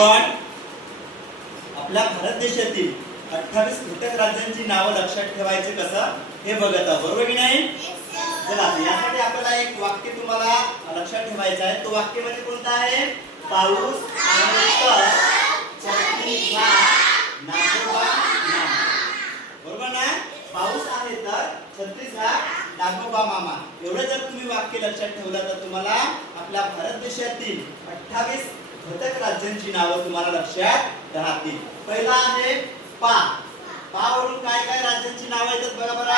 आपण आपल्या भारत देशातील अठ्ठावीस घटक राज्यांची नावं लक्षात ठेवायचे कसं? हे बघत आहोत. बरोबर की नाही? चला यासाठी आपल्याला एक वाक्य तुम्हाला लक्षात ठेवायचं आहे. तो वाक्य म्हणजे कोणता आहे? पाऊस बरोबर ना? पाऊस आहे तर छत्तीस हा नागोबा मामा. एवढं जर तुम्ही वाक्य लक्षात ठेवलं तर तुम्हाला आपल्या भारत देशातील अठ्ठावीस घटक राज्यांची नावं तुम्हाला लक्षात राहतील. पहिला आहे पा. पावरून काय काय राज्यांची नावं येतात बघा बरं.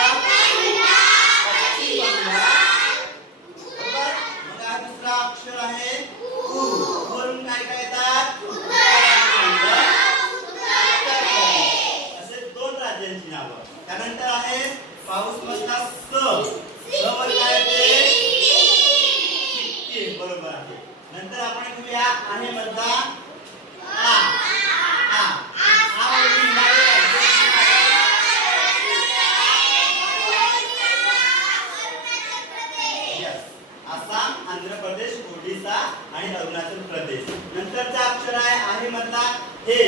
बरोबर मग हा दुसरा अक्षर आहे वरून काय काय येतात? असे दोन राज्यांची नावं. त्यानंतर आहे पाऊस मधला स वर काय येते? बरोबर आहे. नंतर आपण घेऊया आहे मधला आ. आ. आ आसाम आंध्र प्रदेश ओडिसा आणि अरुणाचल प्रदेश. नंतरचा अक्षर आहे आहे मधला हे.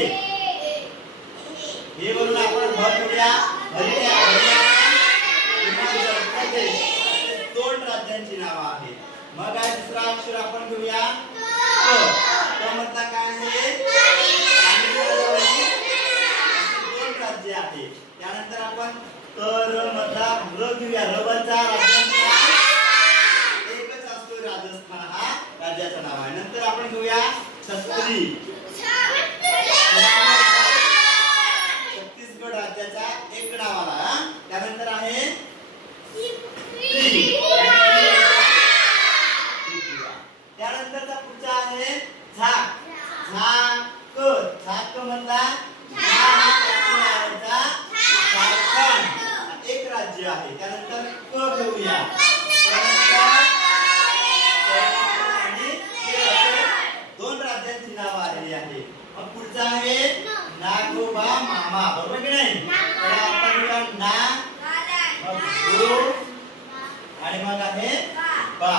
हे वरून आपण भ घेऊया. हरिया हरियाणा हिमाचल प्रदेश दोन राज्यांची नावं आहेत. मग आहे दुसरा अक्षर आपण घेऊया. क क मधला काय आहे? राज्य आहेत त्यानंतर आपण तर मधला र घेऊया. र वरचा राज्यांचा एकच असतो राजस्थान हा. राज्याचं नाव आहे. नंतर आपण घेऊया छत्री छत्तीसगड राज्याचा एक नाव आला हा. त्यानंतर आहे त्रिपुरा. त्यानंतरचा पुढचा आहे झाक झाक झाक झारखंड एक राज्य आहे. त्यानंतर क घेऊया. आणि दोन राज्यांची नाव आलेली आहे मग पुढचा आहे नागोबा मामा. बरोबर की नाही? तर आपण ना आणि मग आहे बा.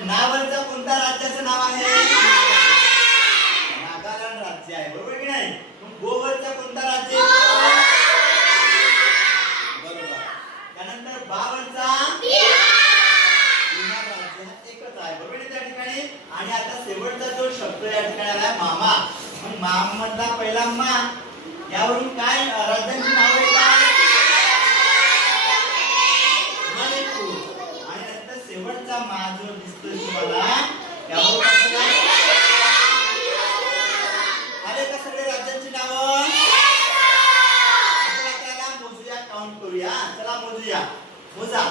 नावरचा कोणत्या राज्याचं नाव आहे नागालँड राज्य आहे बरोबर की नाही मग गोवरचा कोणता राज्य येतो? बरोबर त्यानंतर बावरचा बिहार राज्य हा एकच आहे बरोबर आहे त्या ठिकाणी आणि आता शेवटचा जो मामा. मग मधला पहिला मा यावरून काय? राज्यांची येतात. आणि नंतर शेवटचा मा जो दिसतोय तुम्हाला. त्यावर आले का सगळे राज्यांची नावं? त्याला मोजूया काउंट करूया. चला मोजूया. मोजा.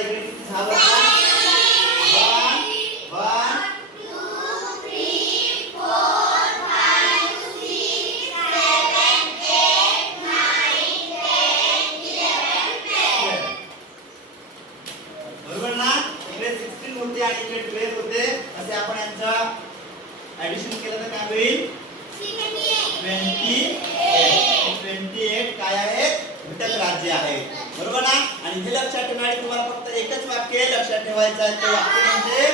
इकडे झालं वन वन बरोबर ना इकडे सिक्स्टीन होते आणि इकडे ट्वेल्व होते असे आपण यांचं ऍडिशन केलं तर काय होईल ट्वेंटी ट्वेंटी एट काय आहेत घटक राज्य आहेत बरोबर ना? आणि हे लक्षात ठेवण्यासाठी तुम्हाला फक्त एकच वाक्य लक्षात ठेवायचं आहे ते वाक्य म्हणजे